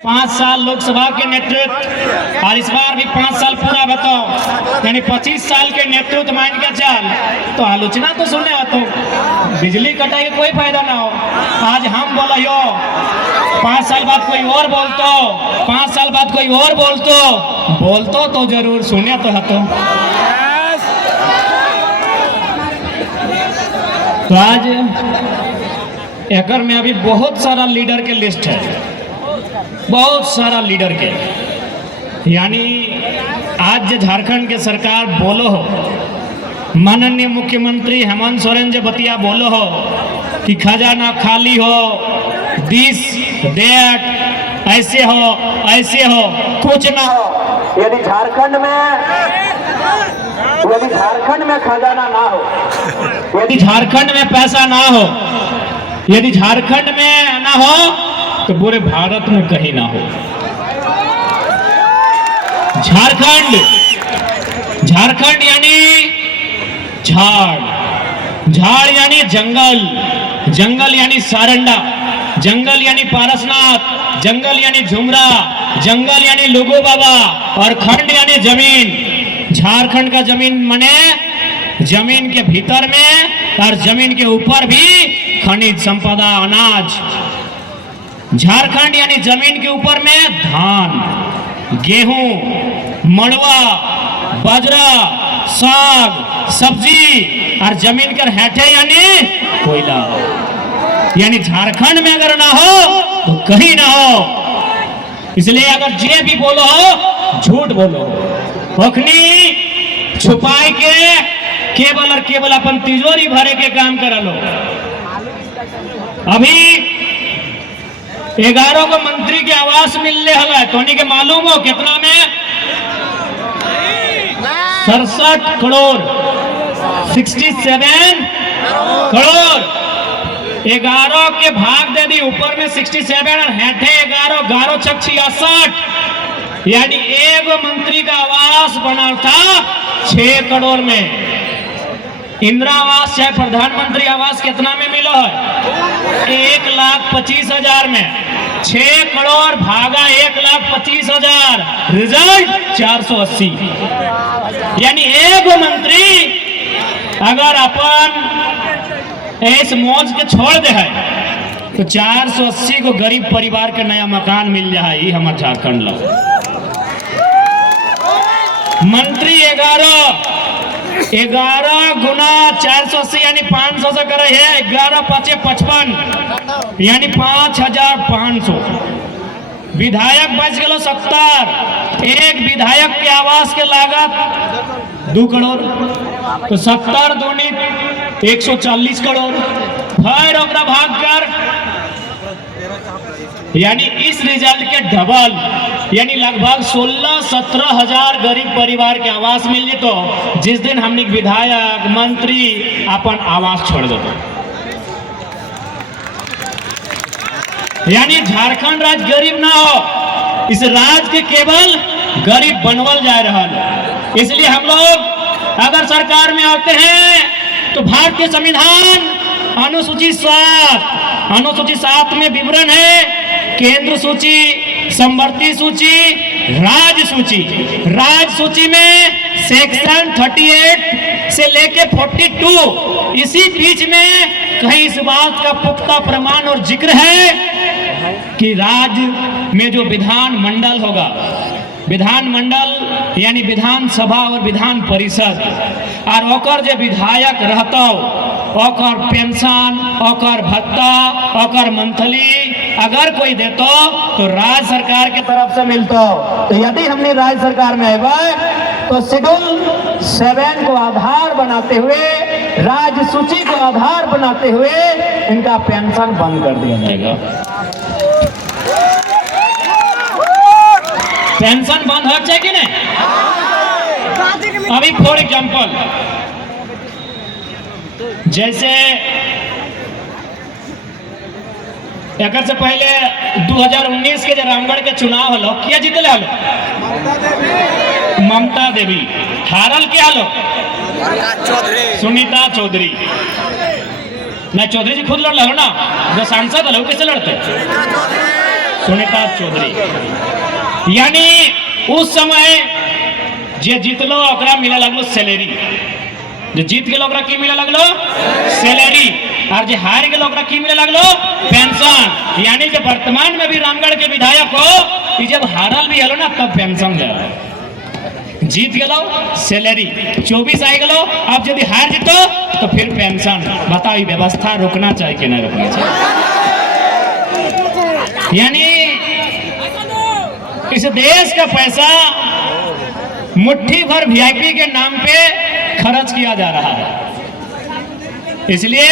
5 साल लोकसभा के नेतृत्व और इस बार भी 5 साल पूरा बताओ, यानी 25 साल के नेतृत्व मान के चल तो आलोचना तो सुनने हो तो बिजली कटाई का कोई फायदा ना हो। आज हम बोलो 5 साल बाद कोई और बोलतो, 5 साल बाद कोई और बोलतो तो जरूर सुने तो हतो। तो आज एकर में अभी बहुत सारा लीडर के लिस्ट है, बहुत सारा लीडर के, यानी आज जो झारखंड के सरकार बोलो हो, माननीय मुख्यमंत्री हेमंत सोरेन जो बतिया बोलो हो कि खजाना खाली हो, दिस दैट, ऐसे हो, कुछ ना हो। यदि झारखंड में खजाना ना हो, यदि झारखंड में पैसा ना हो, यदि झारखंड में ना हो तो पूरे भारत में कहीं ना हो। झारखंड यानी झाड़ यानी जंगल यानी सारंडा, जंगल यानी पारसनाथ, जंगल यानी झुमरा, जंगल यानी लुगू बाबा और खंड यानी जमीन। झारखंड का जमीन माने जमीन के भीतर में और जमीन के ऊपर भी खनिज संपदा, अनाज। झारखंड यानी जमीन के ऊपर में धान, गेहूं, मड़वा, बाजरा, साग, सब्जी और जमीन कर हेठे यानी कोयला। यानी झारखंड में अगर ना हो तो कहीं ना हो। इसलिए अगर जे भी बोलो हो झूठ बोलो, अखनी छुपाई के केवल अपन तिजोरी भरे के काम कर लो। अभी 11 को मंत्री के आवास मिलने हवा तो के मालूम हो कितना में 67 करोड़, 67 करोड़। 11 के भाग दे दी, ऊपर में 67 और हेठे 11 छक 66, यानी एक मंत्री का आवास बना था 6 करोड़ में। इंदिरा आवास चाहे प्रधानमंत्री आवास कितना में मिला है? 1,25,000 में। 6 करोड़ भागा 1,25,000, रिजल्ट 480। यानी एक मंत्री अगर अपन इस मौज के छोड़ दे है तो 480 को गरीब परिवार के नया मकान मिल जाए। हमारे झारखंड लोग मंत्री 11 गुना 480 यानी 500 से करे है। 11 5 55 यानी 5,500। विधायक बच गए 70। एक विधायक के आवास के लागत 2 करोड़, तो 70 दूनी 140 करोड़। फिर ओकरा भाग कर यानी इस रिजल्ट के डबल, यानी लगभग 16-17 हजार गरीब परिवार के आवास मिल जेतो जिस दिन हमने विधायक मंत्री अपन आवास छोड़ दो। यानी झारखंड राज्य गरीब ना हो, इस राज्य के केवल गरीब बनवल जा रहा है। इसलिए हम लोग अगर सरकार में आते हैं तो भारतीय संविधान अनुसूची 7 में विवरण है केंद्र सूची, समवर्ती सूची, राज्य सूची। राज्य सूची में सेक्शन 38 से लेके 42, इसी बीच में कहीं इस बात का पुख्ता प्रमाण और जिक्र है कि राज्य में जो विधान मंडल होगा, विधान मंडल यानी विधानसभा और विधान परिषद, और ओकर जो विधायक रहता ओकर पेंशन, ओकर भत्ता, ओकर मंथली अगर कोई देतो तो राज्य सरकार के तरफ से मिलता। तो यदि हमने राज्य सरकार में आए तो शेड्यूल 7 को आधार बनाते हुए, राज्य सूची को आधार बनाते हुए इनका पेंशन बंद कर दिया जाएगा। पेंशन बंद हो जाए कि नहीं? अभी फॉर एग्जाम्पल जैसे एक से पहले 2019 के जो रामगढ़ के चुनाव हलो, क्या जीतले हलो? ममता देवी। हारल क्या हलो? सुनीता चौधरी। नहीं, चौधरी जी खुद लड़ लो ना, जो सांसद हलो कैसे लड़ते? सुनीता चौधरी। यानी उस समय जे जीतलो ओकरा मिले लगलो सैलरी, जो जीत गेलो ओकरा की मिले लगलो सैलरी, और जो हार गेलो ओकरा की मिले लगलो पेंशन। यानी जो वर्तमान में भी रामगढ़ के विधायक हो कि जब हारल भी हलो ना तब पेंशन दे, जीत गेलो सैलरी, 24 आ गेलो, अब यदि हार जीतो तो फिर पेंशन। बताओ ये व्यवस्था रोकना चाहिए कि नहीं रोकना चाहिए? यानी इस देश का पैसा मुट्ठी भर वीआईपी के नाम पे खर्च किया जा रहा है। इसलिए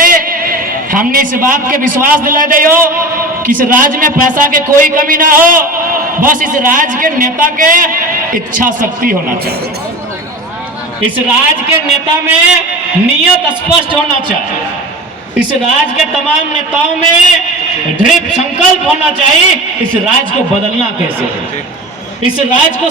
हमने इस बात के विश्वास दिला दे कि इस राज्य में पैसा के कोई कमी ना हो, बस इस राज्य के नेता के इच्छा शक्ति होना चाहिए, इस राज्य के नेता में नियत स्पष्ट होना चाहिए, इस राज्य के तमाम नेताओं में दृढ़ संकल्प होना चाहिए इस राज्य को बदलना कैसे है, इस राज्य को